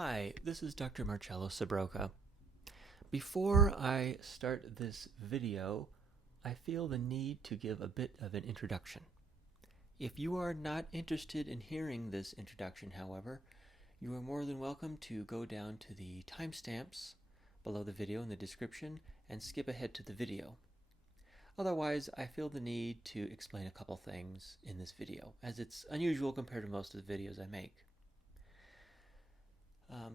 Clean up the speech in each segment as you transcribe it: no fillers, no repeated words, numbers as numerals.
Hi, this is Dr. Marcello Sbrocca. Before I start this video, I feel the need to give a bit of an introduction. If you are not interested in hearing this introduction, however, you are more than welcome to go down to the timestamps below the video in the description and skip ahead to the video. Otherwise, I feel the need to explain a couple things in this video, as it's unusual compared to most of the videos I make.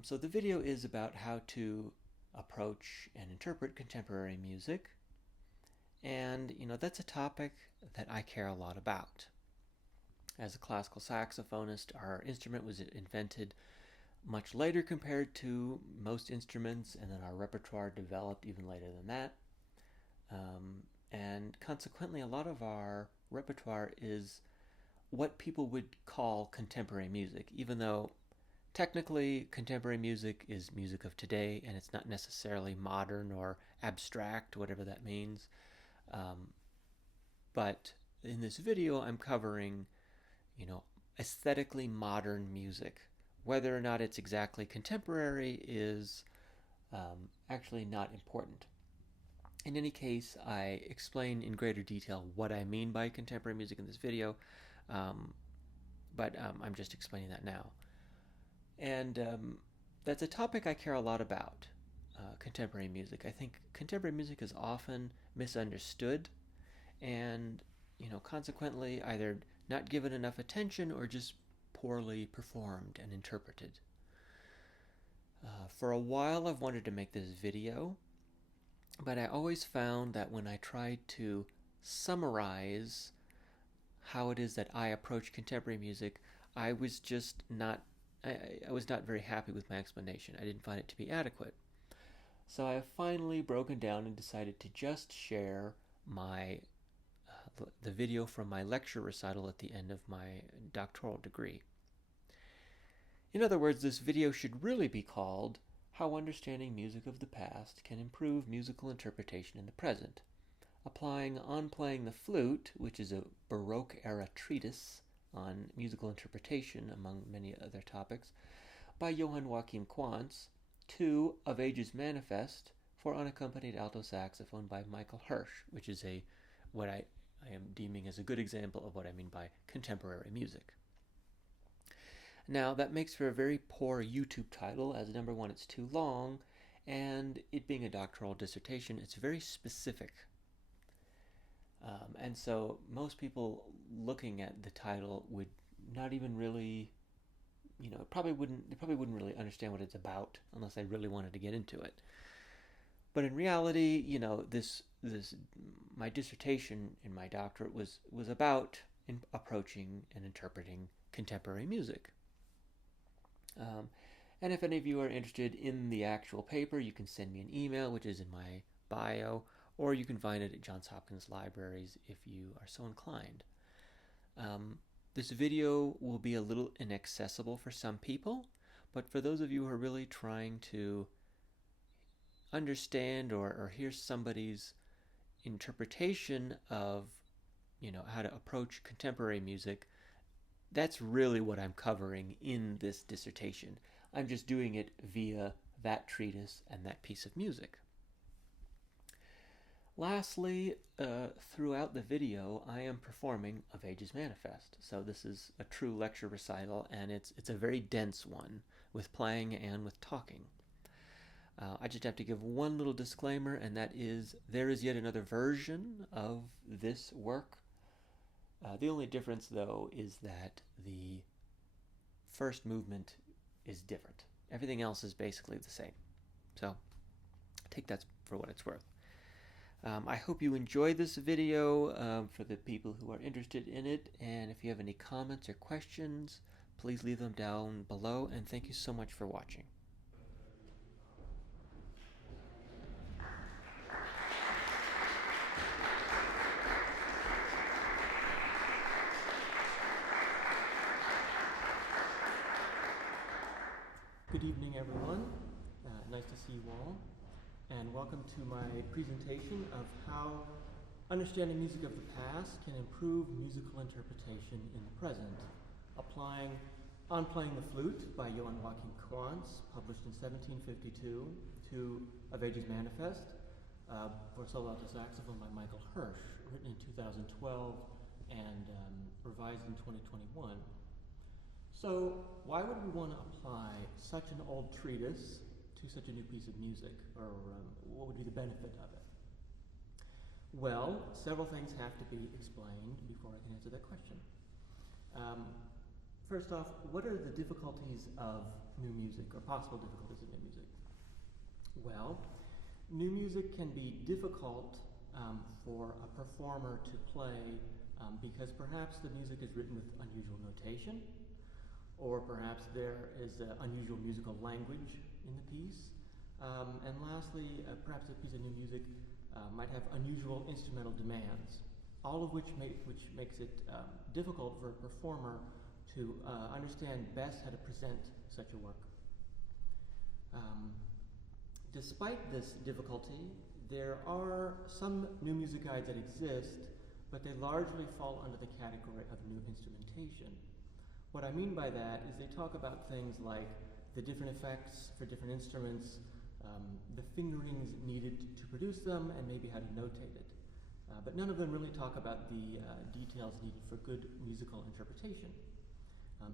So the video is about how to approach and interpret contemporary music, and that's a topic that I care a lot about. As a classical saxophonist, our instrument was invented much later compared to most instruments, and then our repertoire developed even later than that. And consequently, a lot of our repertoire is what people would call contemporary music, even though technically contemporary music is music of today, and it's not necessarily modern or abstract, whatever that means. But in this video, I'm covering, aesthetically modern music. Whether or not it's exactly contemporary is actually not important. In any case, I explain in greater detail what I mean by contemporary music in this video, but I'm just explaining that now. And that's a topic I care a lot about, contemporary music. I think contemporary music is often misunderstood and, consequently either not given enough attention or just poorly performed and interpreted. For a while I've wanted to make this video, but I always found that when I tried to summarize how it is that I approach contemporary music, I was not very happy with my explanation. I didn't find it to be adequate. So I have finally broken down and decided to just share the video from my lecture recital at the end of my doctoral degree. In other words, this video should really be called How Understanding Music of the Past Can Improve Musical Interpretation in the Present, applying On Playing the Flute, which is a Baroque-era treatise on musical interpretation, among many other topics, by Johann Quantz, to Of Ages Manifest for Unaccompanied Alto Saxophone by Michael Hersch, which is what I am deeming as a good example of what I mean by contemporary music. Now, that makes for a very poor YouTube title, as number one, it's too long, and it being a doctoral dissertation, it's very specific. And so most people looking at the title would not even really, they probably wouldn't really understand what it's about unless they really wanted to get into it. But in reality, my dissertation in my doctorate was about approaching and interpreting contemporary music. And if any of you are interested in the actual paper, you can send me an email, which is in my bio, or you can find it at Johns Hopkins Libraries if you are so inclined. This video will be a little inaccessible for some people, but for those of you who are really trying to understand or hear somebody's interpretation of, how to approach contemporary music, that's really what I'm covering in this dissertation. I'm just doing it via that treatise and that piece of music. Lastly, throughout the video, I am performing Of Ages Manifest. So this is a true lecture recital, and it's a very dense one, with playing and with talking. I just have to give one little disclaimer, and that is there is yet another version of this work. The only difference, though, is that the first movement is different. Everything else is basically the same. So take that for what it's worth. I hope you enjoyed this video for the people who are interested in it, and if you have any comments or questions, please leave them down below, and thank you so much for watching. Good evening, everyone. Nice to see you all. And welcome to my presentation of how understanding music of the past can improve musical interpretation in the present, applying On Playing the Flute by Johann Quantz, published in 1752, to A Vege's Manifest for solo alto saxophone by Michael Hersch, written in 2012 and revised in 2021. So why would we want to apply such an old treatise to such a new piece of music, or what would be the benefit of it? Well, several things have to be explained before I can answer that question. First off, what are the difficulties of new music, or possible difficulties of new music? Well, new music can be difficult for a performer to play because perhaps the music is written with unusual notation, or perhaps there is unusual musical language in the piece. And lastly, perhaps a piece of new music might have unusual instrumental demands, all of which makes it difficult for a performer to understand best how to present such a work. Despite this difficulty, there are some new music guides that exist, but they largely fall under the category of new instrumentation. What I mean by that is they talk about things like the different effects for different instruments, the fingerings needed to produce them, and maybe how to notate it. But none of them really talk about the details needed for good musical interpretation.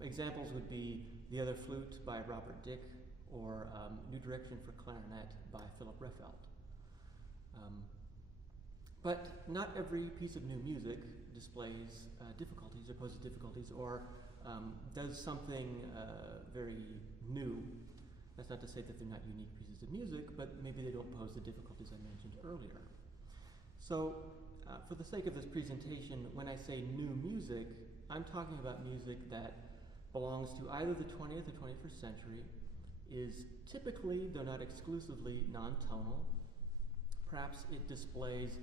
Examples would be The Other Flute by Robert Dick, or New Direction for Clarinet by Philip Rehfeldt. But not every piece of new music displays difficulties, or poses difficulties, or does something very new. That's not to say that they're not unique pieces of music, but maybe they don't pose the difficulties I mentioned earlier. So, for the sake of this presentation, when I say new music, I'm talking about music that belongs to either the 20th or 21st century, is typically, though not exclusively, non-tonal. Perhaps it displays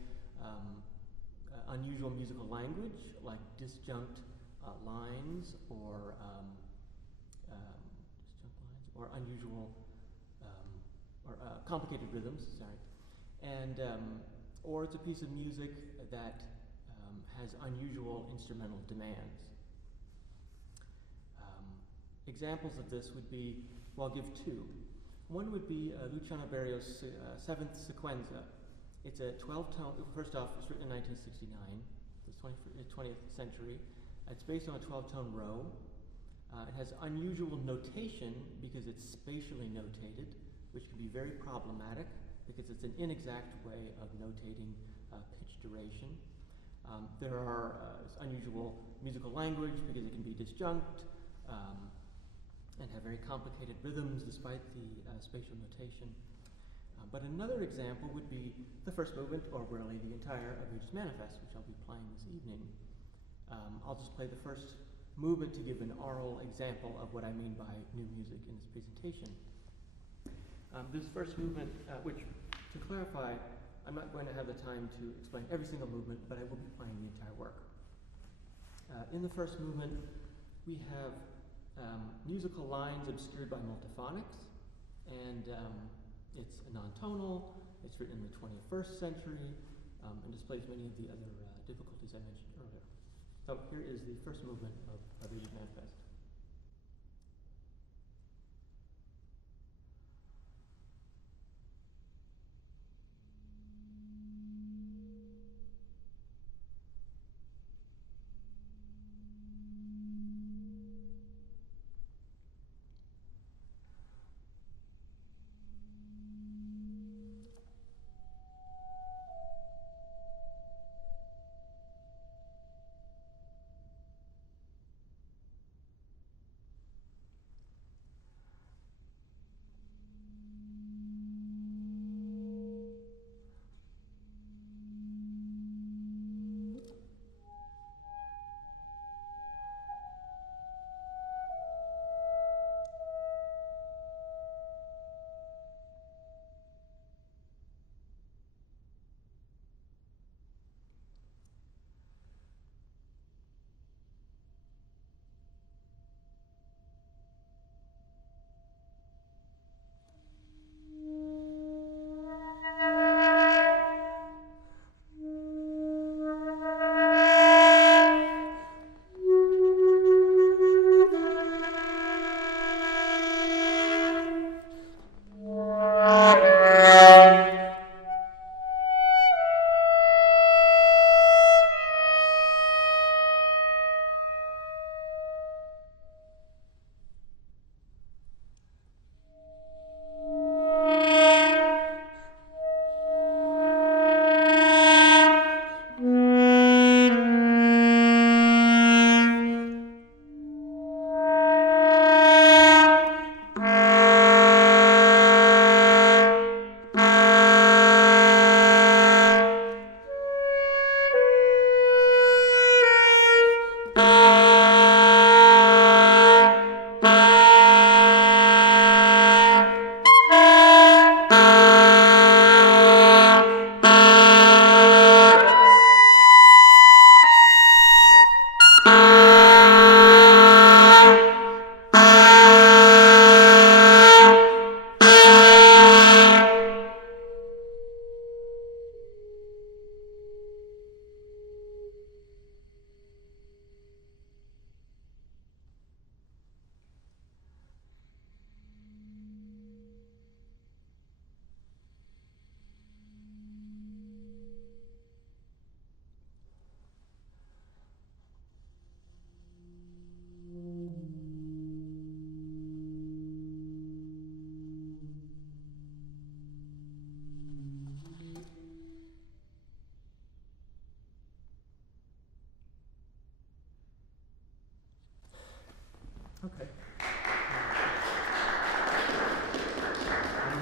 unusual musical language, like disjunct lines, or unusual or complicated rhythms. Sorry, and or it's a piece of music that has unusual instrumental demands. Examples of this would be, well, I'll give two. One would be Luciano Berio's Seventh Sequenza. It's a 12-tone, first off, it's written in 1969, the 20th century. It's based on a 12-tone row. It has unusual notation because it's spatially notated, which can be very problematic because it's an inexact way of notating pitch duration. There are unusual musical language because it can be disjunct and have very complicated rhythms despite the spatial notation. But another example would be the first movement, or really the entire A Vege's Manifest, which I'll be playing this evening. I'll just play the first movement to give an oral example of what I mean by new music in this presentation. This first movement, which, to clarify, I'm not going to have the time to explain every single movement, but I will be playing the entire work. In the first movement, we have musical lines obscured by multiphonics, and it's non-tonal, it's written in the 21st century, and displays many of the other difficulties I mentioned earlier. So here is the first movement of A Vege's Manifest.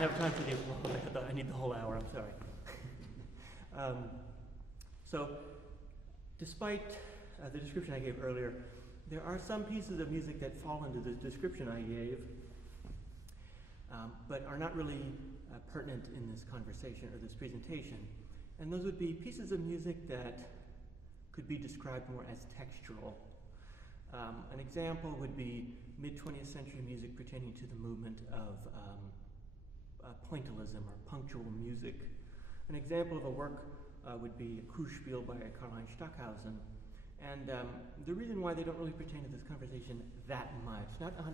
have time for the applause. I need the whole hour, I'm sorry. So, despite the description I gave earlier, there are some pieces of music that fall into the description I gave, but are not really pertinent in this conversation or this presentation. And those would be pieces of music that could be described more as textural. An example would be mid-20th century music pertaining to the movement of pointillism or punctual music. An example of a work would be a Kruschspiel by Karl-Heinz Stockhausen. And the reason why they don't really pertain to this conversation that much, not 100%,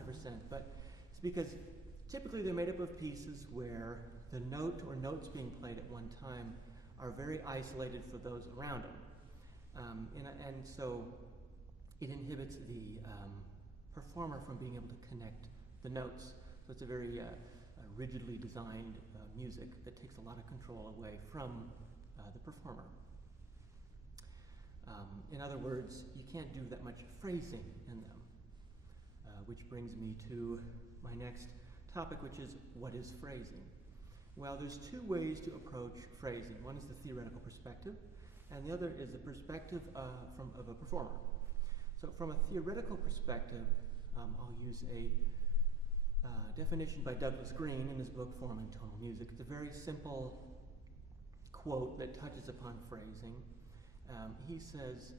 but it's because typically they're made up of pieces where the note or notes being played at one time are very isolated for those around them. And so it inhibits the performer from being able to connect the notes. So it's a very rigidly designed music that takes a lot of control away from the performer. In other words, you can't do that much phrasing in them, which brings me to my next topic, which is what is phrasing? Well, there's two ways to approach phrasing. One is the theoretical perspective, and the other is the perspective of a performer. So from a theoretical perspective, I'll use a definition by Douglas Green in his book, Form and Tonal Music. It's a very simple quote that touches upon phrasing. He says,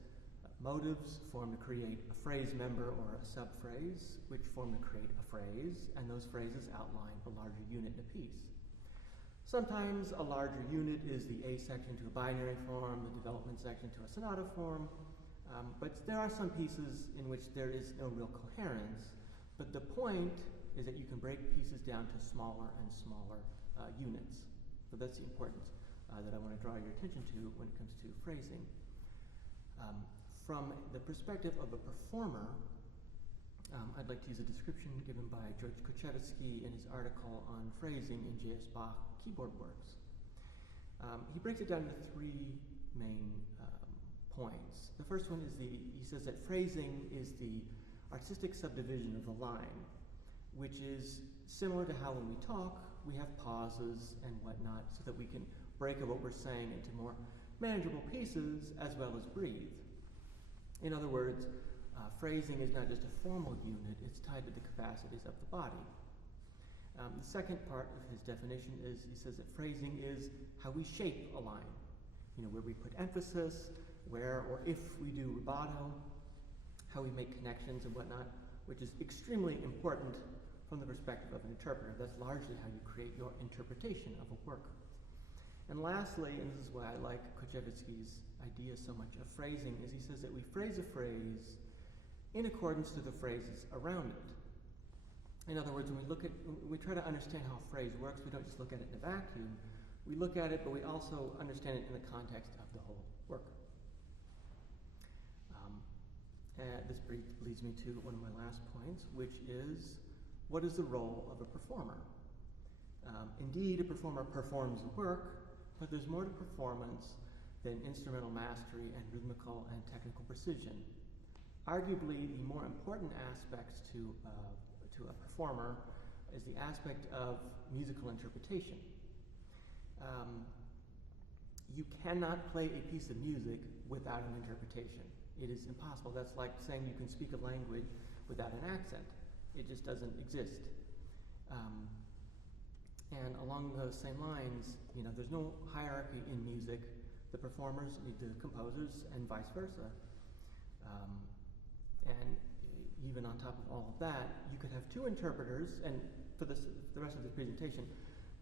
motives form to create a phrase member or a subphrase, which form to create a phrase, and those phrases outline a larger unit in a piece. Sometimes a larger unit is the A section to a binary form, the development section to a sonata form, but there are some pieces in which there is no real coherence, but the point is that you can break pieces down to smaller and smaller units. So that's the importance that I want to draw your attention to when it comes to phrasing. From the perspective of a performer, I'd like to use a description given by George Kochevsky in his article on phrasing in J.S. Bach keyboard works. He breaks it down into three main points. The first one is he says that phrasing is the artistic subdivision of the line, which is similar to how when we talk, we have pauses and whatnot so that we can break up what we're saying into more manageable pieces as well as breathe. In other words, phrasing is not just a formal unit, it's tied to the capacities of the body. The second part of his definition is he says that phrasing is how we shape a line, where we put emphasis, where or if we do rubato, how we make connections and whatnot, which is extremely important from the perspective of an interpreter. That's largely how you create your interpretation of a work. And lastly, and this is why I like Kochevsky's idea so much of phrasing, is he says that we phrase a phrase in accordance to the phrases around it. In other words, when we try to understand how a phrase works, we don't just look at it in a vacuum. We look at it, but we also understand it in the context of the whole work. This leads me to one of my last points, which is, what is the role of a performer? Indeed, a performer performs the work, but there's more to performance than instrumental mastery and rhythmical and technical precision. Arguably, the more important aspects to a performer is the aspect of musical interpretation. You cannot play a piece of music without an interpretation. It is impossible. That's like saying you can speak a language without an accent. It just doesn't exist. And along those same lines, there's no hierarchy in music. The performers need the composers and vice versa. And even on top of all of that, you could have two interpreters, and for the rest of this presentation,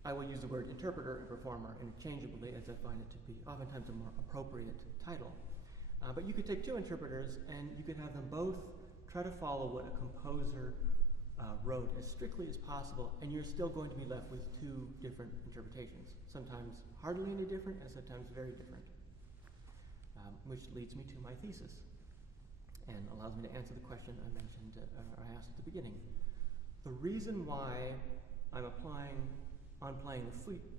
I will use the word interpreter and performer interchangeably, as I find it to be oftentimes a more appropriate title. But you could take two interpreters and you could have them both try to follow what a composer wrote as strictly as possible, and you're still going to be left with two different interpretations, sometimes hardly any different and sometimes very different, which leads me to my thesis and allows me to answer the question I mentioned, or I asked at the beginning. The reason why I'm playing the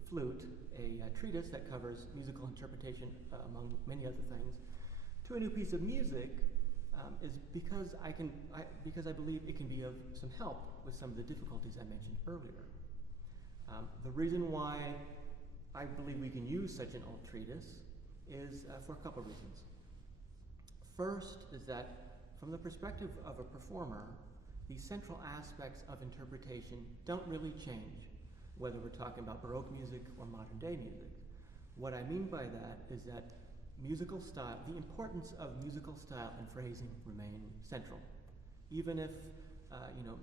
flute, a treatise that covers musical interpretation, among many other things, to a new piece of music is because I believe it can be of some help with some of the difficulties I mentioned earlier. The reason why I believe we can use such an old treatise is for a couple of reasons. First is that from the perspective of a performer, the central aspects of interpretation don't really change, whether we're talking about Baroque music or modern day music. What I mean by that is that musical style, the importance of musical style and phrasing remain central. Even if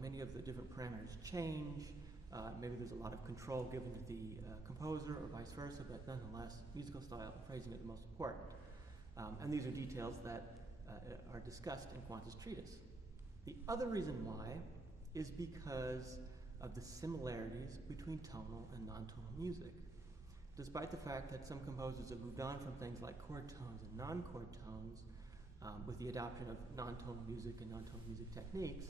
many of the different parameters change, maybe there's a lot of control given to the composer or vice versa, but nonetheless, musical style and phrasing are the most important. And these are details that are discussed in Quantz's treatise. The other reason why is because of the similarities between tonal and non-tonal music. Despite the fact that some composers have moved on from things like chord tones and non-chord tones with the adoption of non-tonal music and non-tonal music techniques,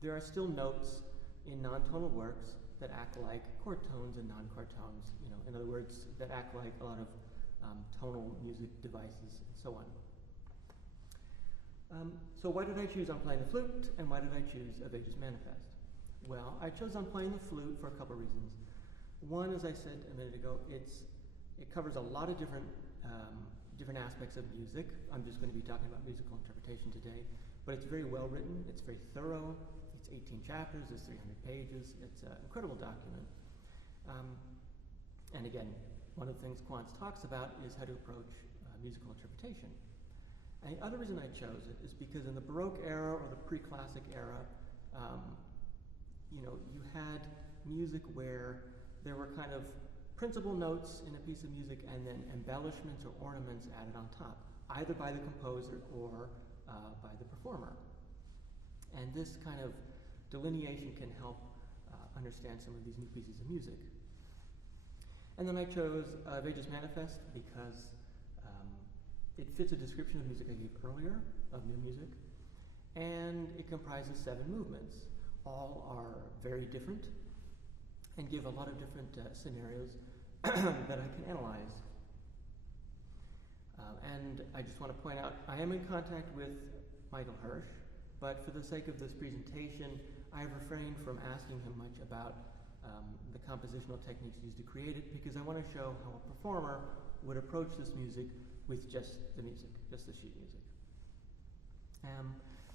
there are still notes in non-tonal works that act like chord tones and non-chord tones. In other words, that act like a lot of tonal music devices and so on. So why did I choose On Playing the Flute, and why did I choose A Vegas Manifest? Well, I chose On Playing the Flute for a couple of reasons. One, as I said a minute ago, it covers a lot of different aspects of music. I'm just going to be talking about musical interpretation today, but it's very well written, it's very thorough, it's 18 chapters, it's 300 pages, it's an incredible document. And again, one of the things Quantz talks about is how to approach musical interpretation. And the other reason I chose it is because in the Baroque era or the pre-classic era, you had music where there were kind of principal notes in a piece of music and then embellishments or ornaments added on top, either by the composer or by the performer. And this kind of delineation can help understand some of these new pieces of music. And then I chose Vegas Manifest because it fits a description of music I gave earlier, of new music, and it comprises 7 movements. All are very different and give a lot of different scenarios that I can analyze. And I just want to point out, I am in contact with Michael Hersch, but for the sake of this presentation, I have refrained from asking him much about the compositional techniques used to create it, because I want to show how a performer would approach this music with just the music, just the sheet music.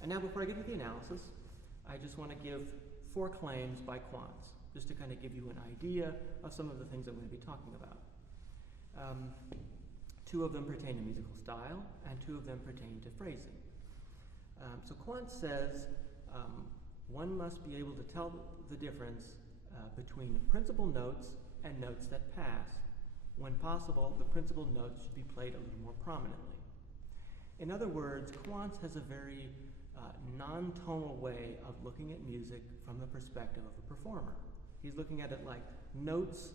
And now before I get to the analysis, I just want to give 4 claims by Quantz, just to kind of give you an idea of some of the things I'm going to be talking about. 2 of them pertain to musical style, and 2 of them pertain to phrasing. So Quantz says one must be able to tell the difference between principal notes and notes that pass. When possible, the principal notes should be played a little more prominently. In other words, Quantz has a very non-tonal way of looking at music from the perspective of a performer. He's looking at it like notes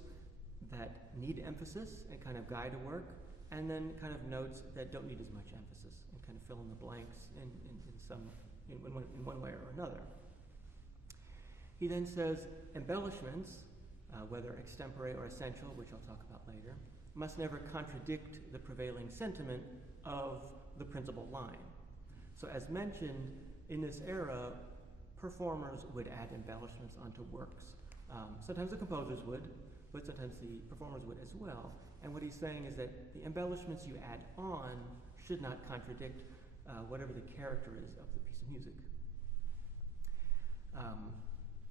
that need emphasis and kind of guide a work, and then kind of notes that don't need as much emphasis and kind of fill in the blanks in one way or another. He then says embellishments, whether extempore or essential, which I'll talk about later, must never contradict the prevailing sentiment of the principal line. So as mentioned, in this era, performers would add embellishments onto works. Sometimes the composers would, but sometimes the performers would as well. And what he's saying is that the embellishments you add on should not contradict whatever the character is of the piece of music.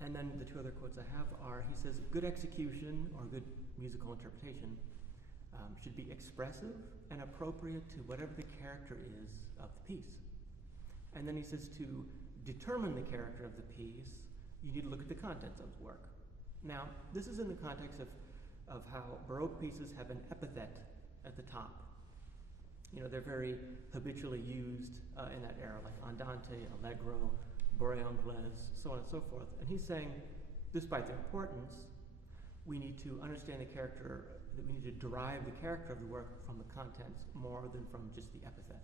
And then the 2 other quotes I have are, he says, good execution or good musical interpretation should be expressive and appropriate to whatever the character is of the piece. And then he says to determine the character of the piece, you need to look at the contents of the work. Now, this is in the context of how Baroque pieces have an epithet at the top. They're very habitually used in that era, like andante, allegro, bourrée anglaise, so on and so forth. And he's saying, despite their importance, we need to understand the character, that we need to derive the character of the work from the contents more than from just the epithet,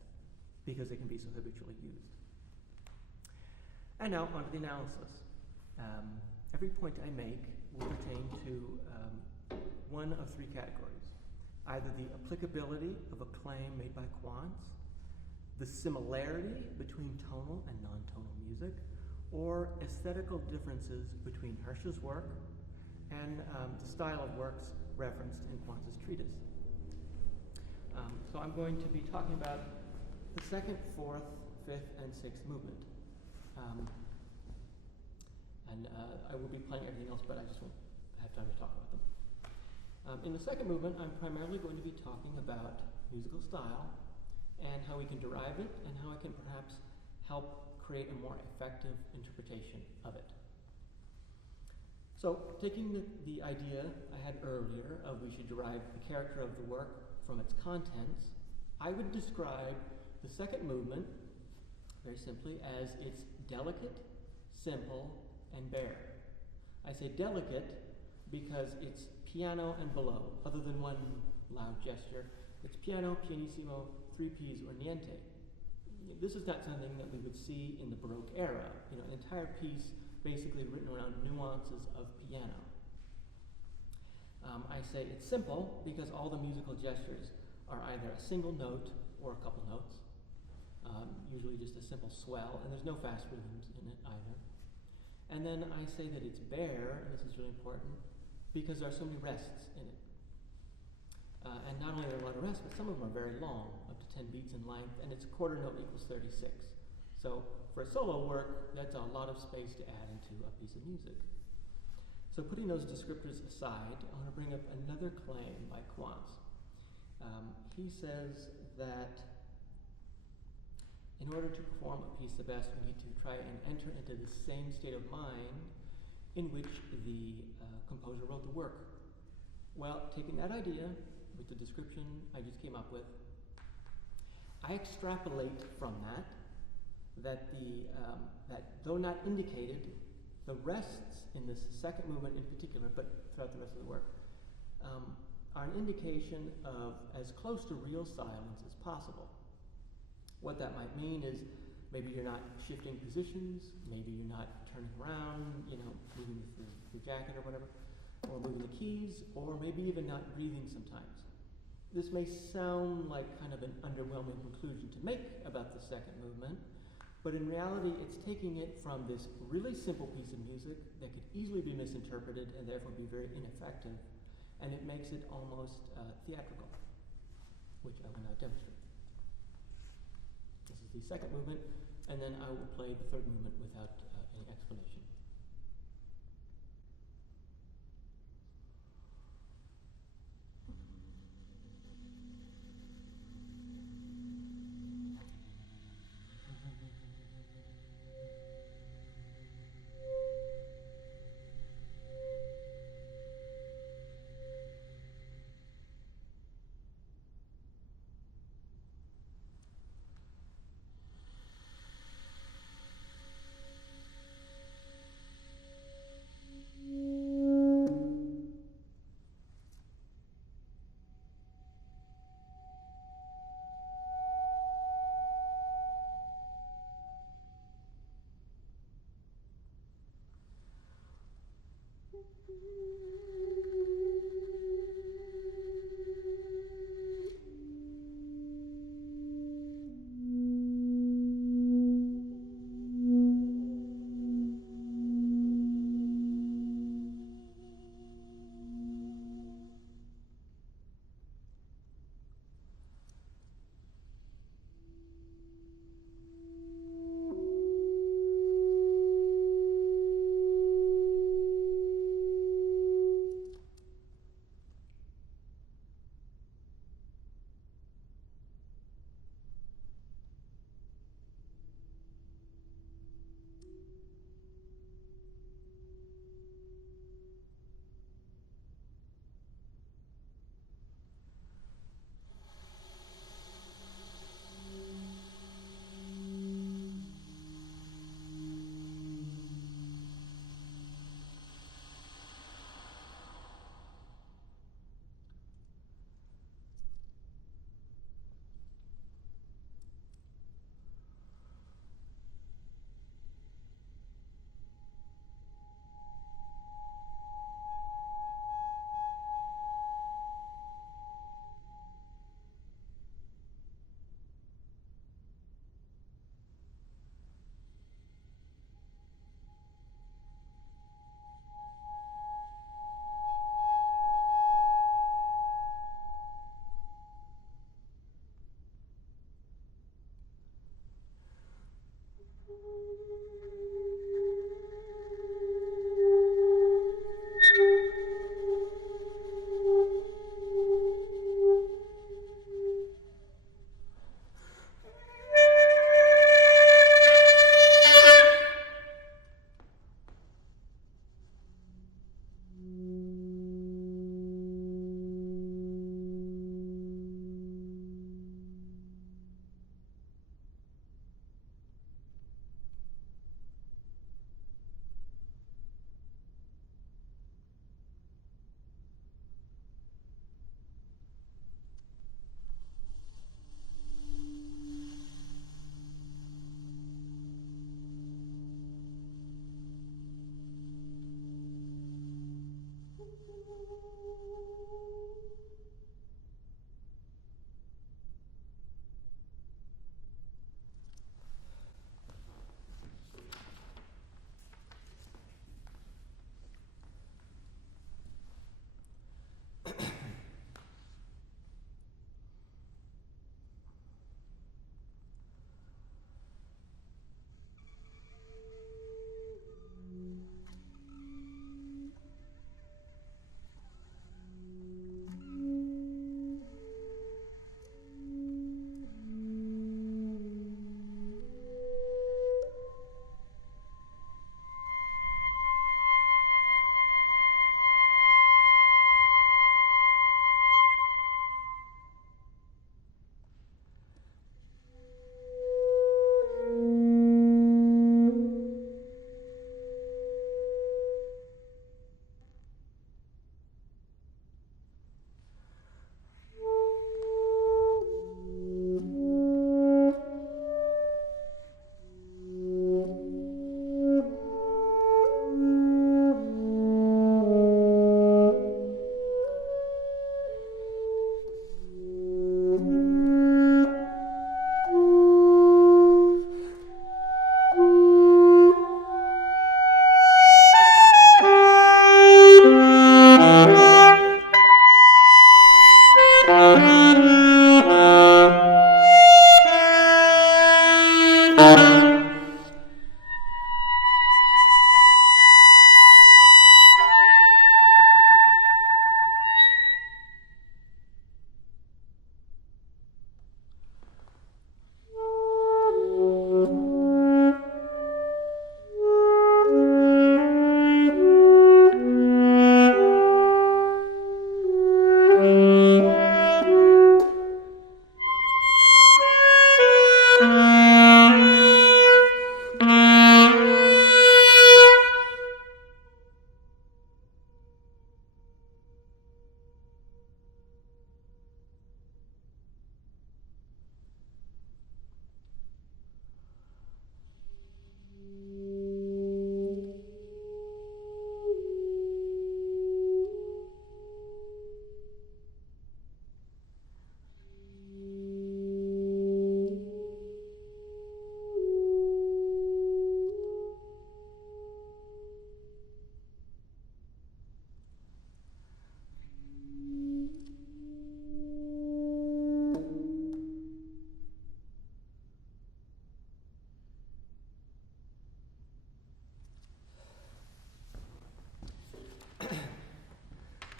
because they can be so habitually used. And now, on to the analysis. Every point I make will pertain to one of 3 categories. Either the applicability of a claim made by Quantz, the similarity between tonal and non-tonal music, or aesthetical differences between Hersch's work and the style of works referenced in Quantz's treatise. So I'm going to be talking about the second, fourth, fifth, and sixth movement. I will be playing everything else, but I just won't have time to talk about them. In the second movement, I'm primarily going to be talking about musical style and how we can derive it and how it can perhaps help create a more effective interpretation of it. So, taking the idea I had earlier of we should derive the character of the work from its contents, I would describe the second movement, very simply, as it's delicate, simple, and bare. I say delicate because it's piano and below, other than one loud gesture. It's piano, pianissimo, three Ps, or niente. This is not something that we would see in the Baroque era. You know, an entire piece basically written around nuances of piano. I say it's simple because all the musical gestures are either a single note or a couple notes, usually just a simple swell, and there's no fast rhythms in it either. And then I say that it's bare, and this is really important, because there are so many rests in it. And not only are there a lot of rests, but some of them are very long, up to 10 beats in length, and its quarter note equals 36. So for a solo work, that's a lot of space to add into a piece of music. So putting those descriptors aside, I want to bring up another claim by Quantz. He says that in order to perform a piece the best, we need to try and enter into the same state of mind in which the composer wrote the work. Well, taking that idea with the description I just came up with, I extrapolate from that though not indicated, the rests in this second movement in particular, but throughout the rest of the work, are an indication of as close to real silence as possible. What that might mean is maybe you're not shifting positions, maybe you're not turning around, you know, moving the jacket or whatever, or moving the keys, or maybe even not breathing sometimes. This may sound like kind of an underwhelming conclusion to make about the second movement, but in reality it's taking it from this really simple piece of music that could easily be misinterpreted and therefore be very ineffective, and it makes it almost theatrical, which I will now demonstrate. This is the second movement, and then I will play the third movement without any explanation.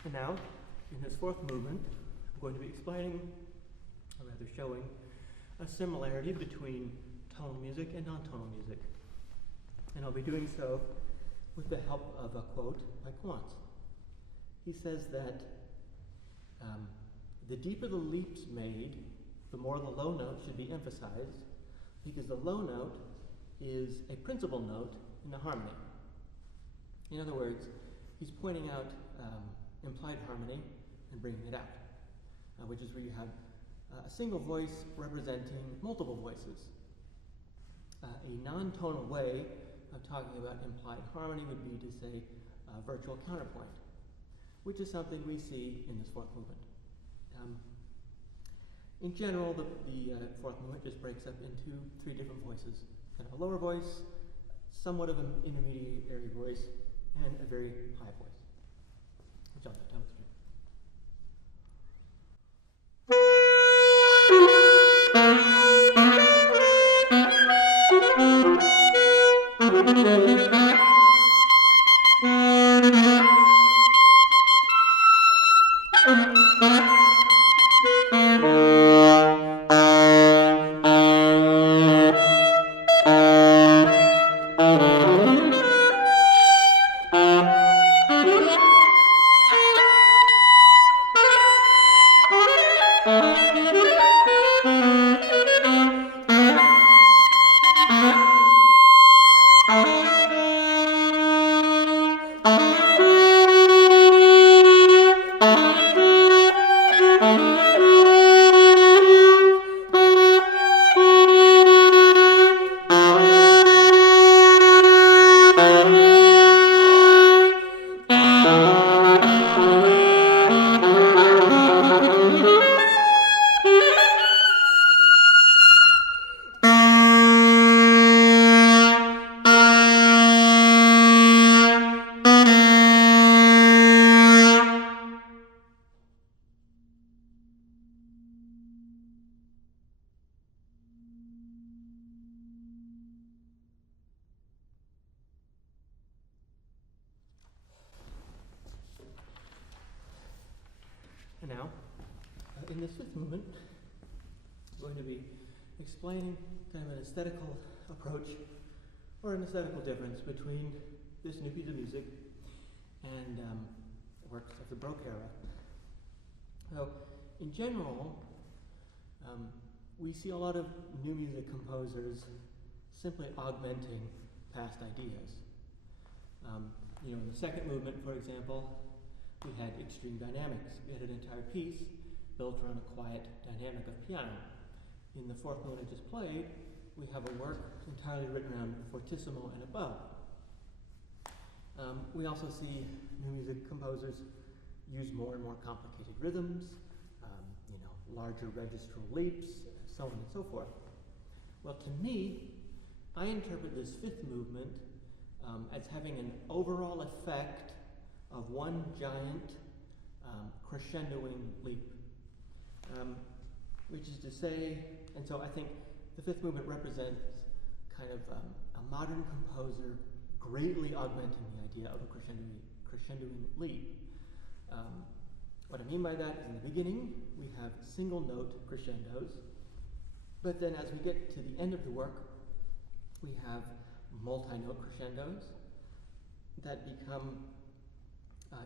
And now, in this fourth movement, I'm going to be explaining, or rather showing, a similarity between tonal music and non-tonal music. And I'll be doing so with the help of a quote by Quantz. He says that the deeper the leaps made, the more the low note should be emphasized, because the low note is a principal note in the harmony. In other words, he's pointing out implied harmony and bringing it out, which is where you have a single voice representing multiple voices. A non-tonal way of talking about implied harmony would be to say virtual counterpoint, which is something we see in this fourth movement. In general, the fourth movement just breaks up into three different voices: kind of a lower voice, somewhat of an intermediary voice, and a very high voice, which I'll demonstrate. And now, in this fifth movement, I'm going to be explaining kind of an aesthetical approach or an aesthetical difference between this new piece of music and works of the Baroque era. So, in general, we see a lot of new music composers simply augmenting past ideas. In the second movement, for example, we had extreme dynamics. We had an entire piece built around a quiet dynamic of piano. In the fourth movement I just played, we have a work entirely written around fortissimo and above. We also see new music composers use more and more complicated rhythms, larger registral leaps, so on and so forth. Well, to me, I interpret this fifth movement as having an overall effect of one giant crescendoing leap, which is to say, and so I think the fifth movement represents kind of a modern composer greatly augmenting the idea of a crescendoing leap. What I mean by that is, in the beginning, we have single note crescendos, but then as we get to the end of the work, we have multi-note crescendos that become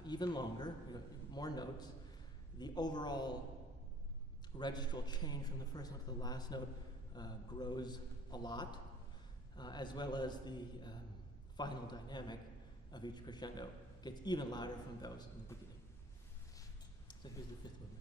even longer, more notes. The overall registral change from the first note to the last note grows a lot, as well as the final dynamic of each crescendo gets even louder from those in the beginning. So here's the fifth movement.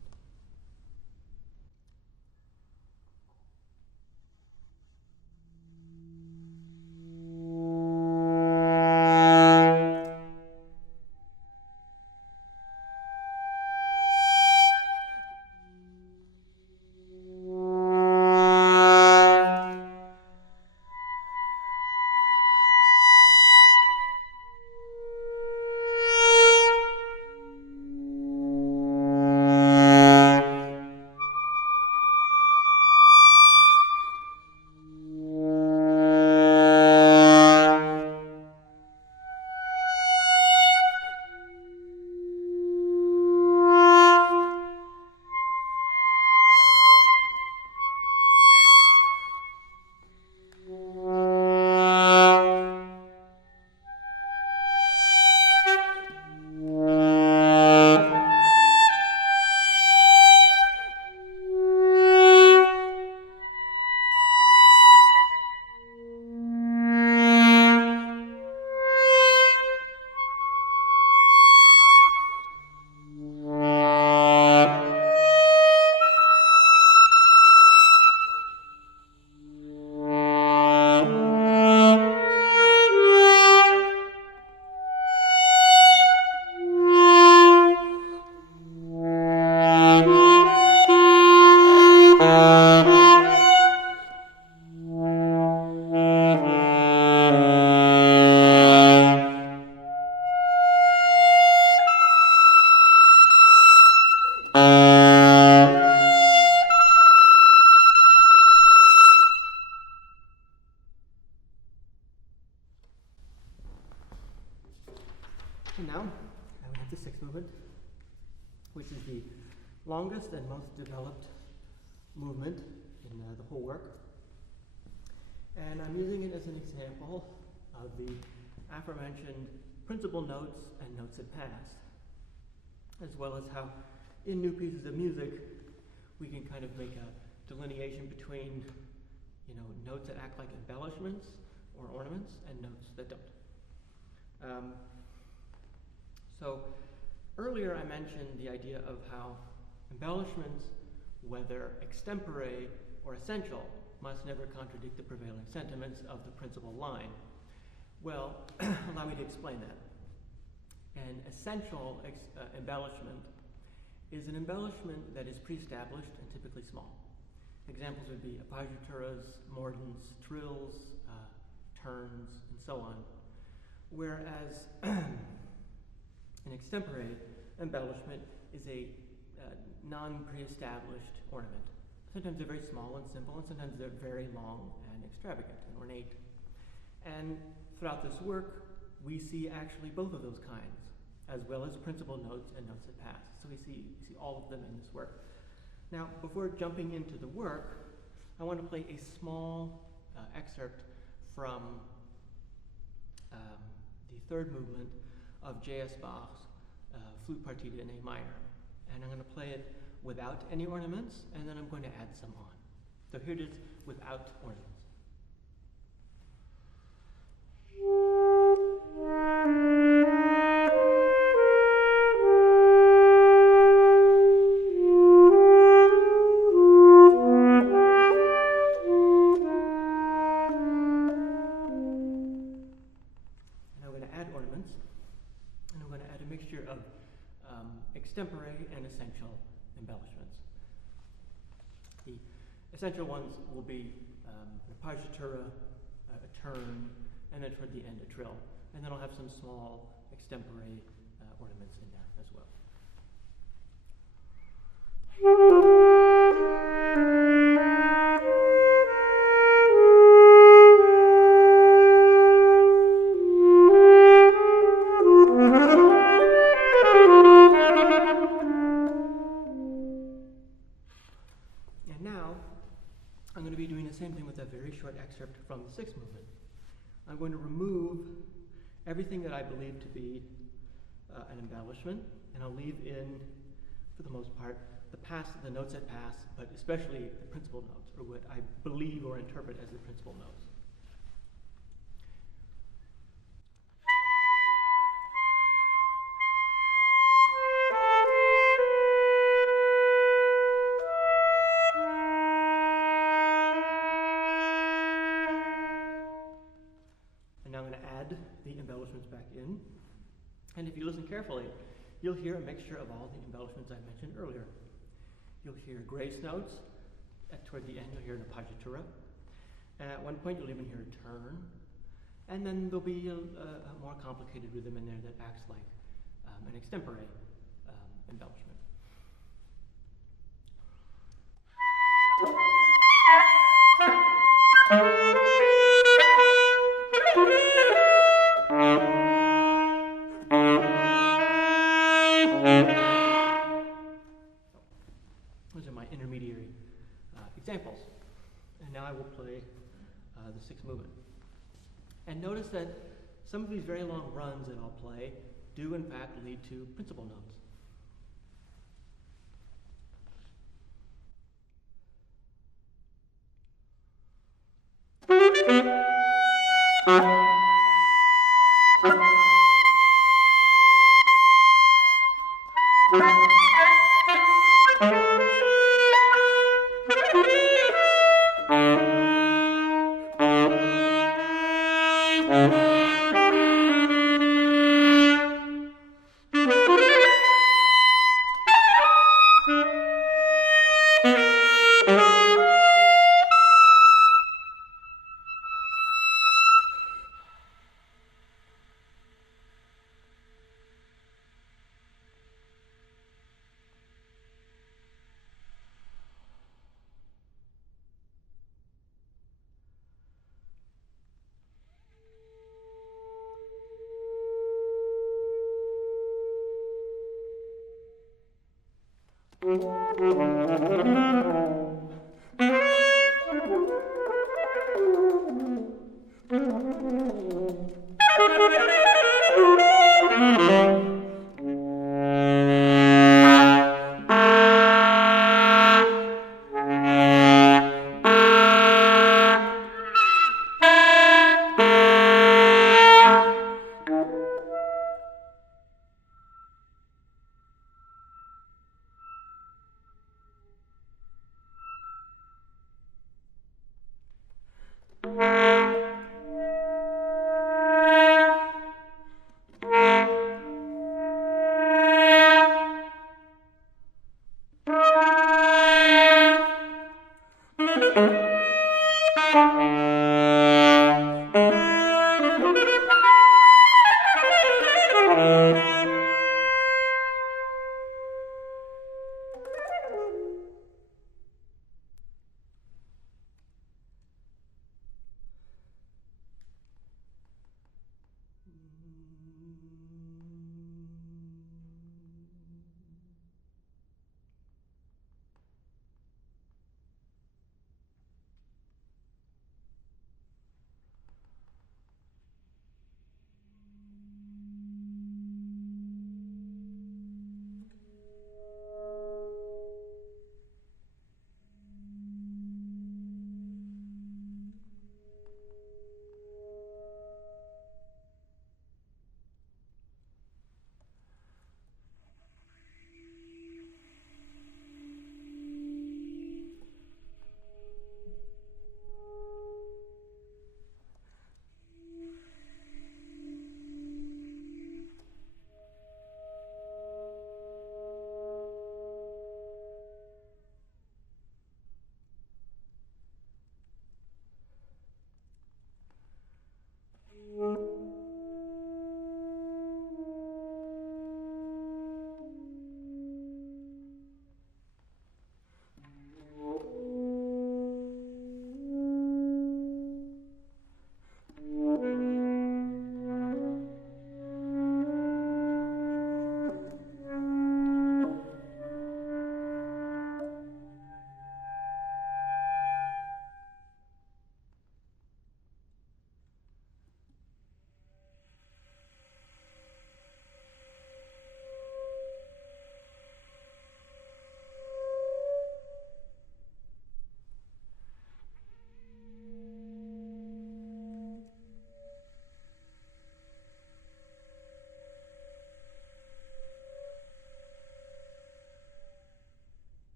the sixth movement, which is the longest and most developed movement in the whole work. And I'm using it as an example of the aforementioned principal notes and notes that pass, as well as how in new pieces of music we can kind of make a delineation between, notes that act like embellishments or ornaments and notes that don't. So earlier I mentioned the idea of how embellishments, whether extempore or essential, must never contradict the prevailing sentiments of the principal line. Well, allow me to explain that. An essential embellishment is an embellishment that is pre-established and typically small. Examples would be appoggiaturas, mordents, trills, turns, and so on. Whereas an extempore embellishment is a non-pre-established ornament. Sometimes they're very small and simple, and sometimes they're very long and extravagant and ornate. And throughout this work, we see actually both of those kinds, as well as principal notes and notes that pass. So we see all of them in this work. Now, before jumping into the work, I want to play a small excerpt from the third movement of J.S. Bach's Flute Partita in A minor. And I'm going to play it without any ornaments, and then I'm going to add some on. So here it is without ornaments. And I'm going to add ornaments, and I'm going to add a mixture of extempore and essential embellishments. The essential ones will be an appoggiatura, a turn, and then toward the end a trill. And then I'll have some small extempore ornaments in there as well. And now, I'm going to be doing the same thing with a very short excerpt from the sixth movement. I'm going to remove everything that I believe to be an embellishment, and I'll leave in, for the most part, the notes that pass, but especially the principal notes, or what I believe or interpret as the principal notes. And now I'm going to add the embellishments back in. And if you listen carefully, you'll hear a mixture of all the embellishments I mentioned earlier. You'll hear grace notes. Toward the end, you'll hear an appoggiatura. At one point, you'll even hear a turn. And then there'll be a more complicated rhythm in there that acts like an extempore embellishment. Those are my intermediary examples. And now I will play the sixth movement. And notice that some of these very long runs that I'll play do in fact lead to principal notes.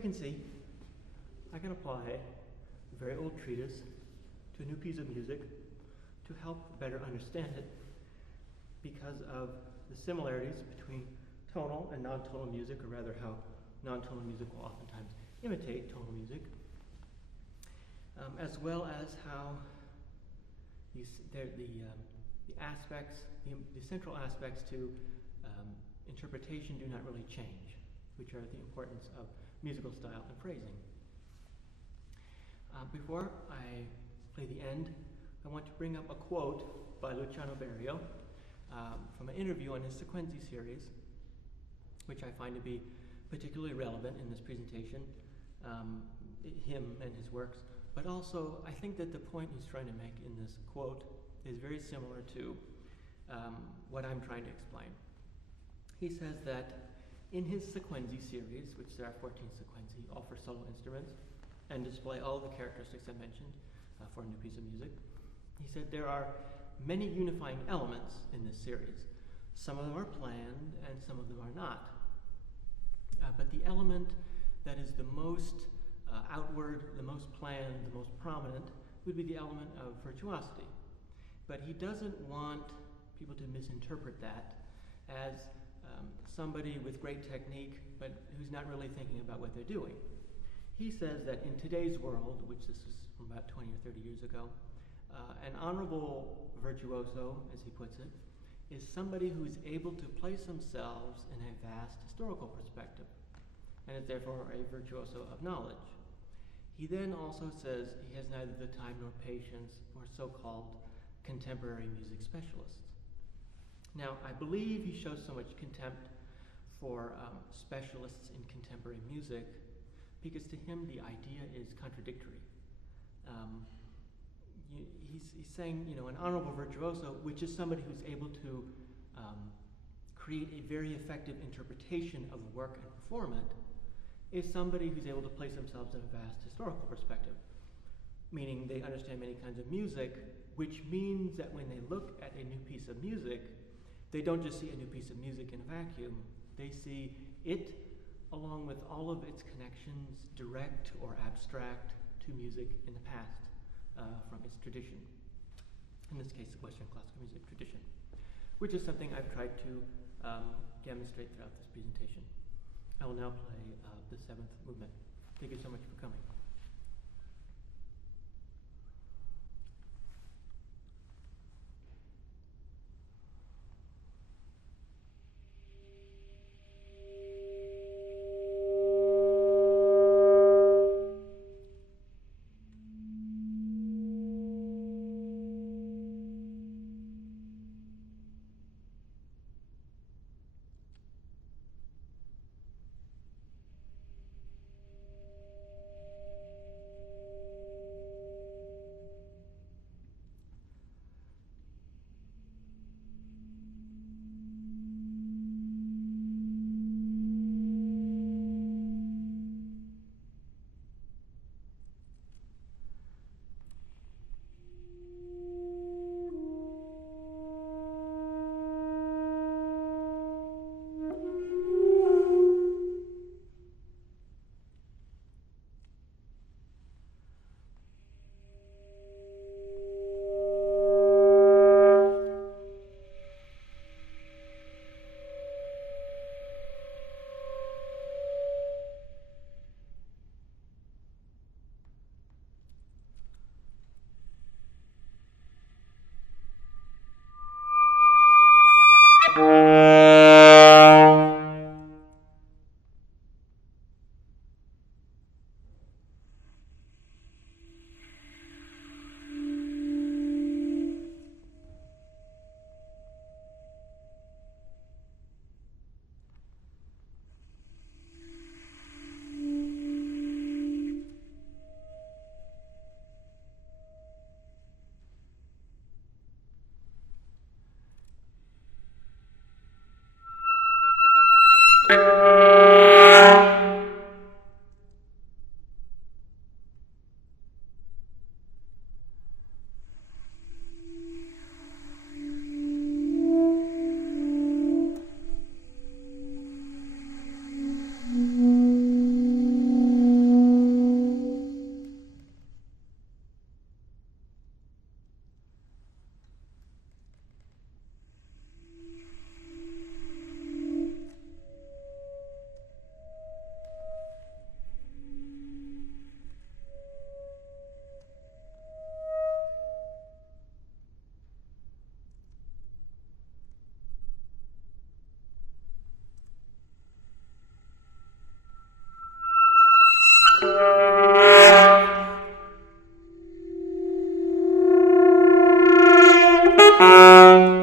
we can see, I can apply a very old treatise to a new piece of music to help better understand it because of the similarities between tonal and non-tonal music, or rather how non-tonal music will oftentimes imitate tonal music, as well as how the central aspects to interpretation do not really change, which are the importance of musical style and phrasing. Before I play the end, I want to bring up a quote by Luciano Berio from an interview on his Sequenzi series, which I find to be particularly relevant in this presentation, him and his works, but also I think that the point he's trying to make in this quote is very similar to what I'm trying to explain. He says that in his Sequenzi series, which there are 14 sequenzi, all for solo instruments, and display all the characteristics I mentioned for a new piece of music, he said there are many unifying elements in this series. Some of them are planned and some of them are not. But the element that is the most outward, the most planned, the most prominent would be the element of virtuosity. But he doesn't want people to misinterpret that as somebody with great technique but who's not really thinking about what they're doing. He says that in today's world, which this is from about 20 or 30 years ago, an honorable virtuoso, as he puts it, is somebody who is able to place themselves in a vast historical perspective, and is therefore a virtuoso of knowledge. He then also says he has neither the time nor patience for so-called contemporary music specialists. Now, I believe he shows so much contempt for specialists in contemporary music because to him the idea is contradictory. He's saying, an honorable virtuoso, which is somebody who's able to create a very effective interpretation of a work and perform it, is somebody who's able to place themselves in a vast historical perspective, meaning they understand many kinds of music, which means that when they look at a new piece of music, they don't just see a new piece of music in a vacuum. They see it along with all of its connections, direct or abstract, to music in the past from its tradition. In this case, the Western classical music tradition, which is something I've tried to demonstrate throughout this presentation. I will now play the 7th movement. Thank you so much for coming. Thank you.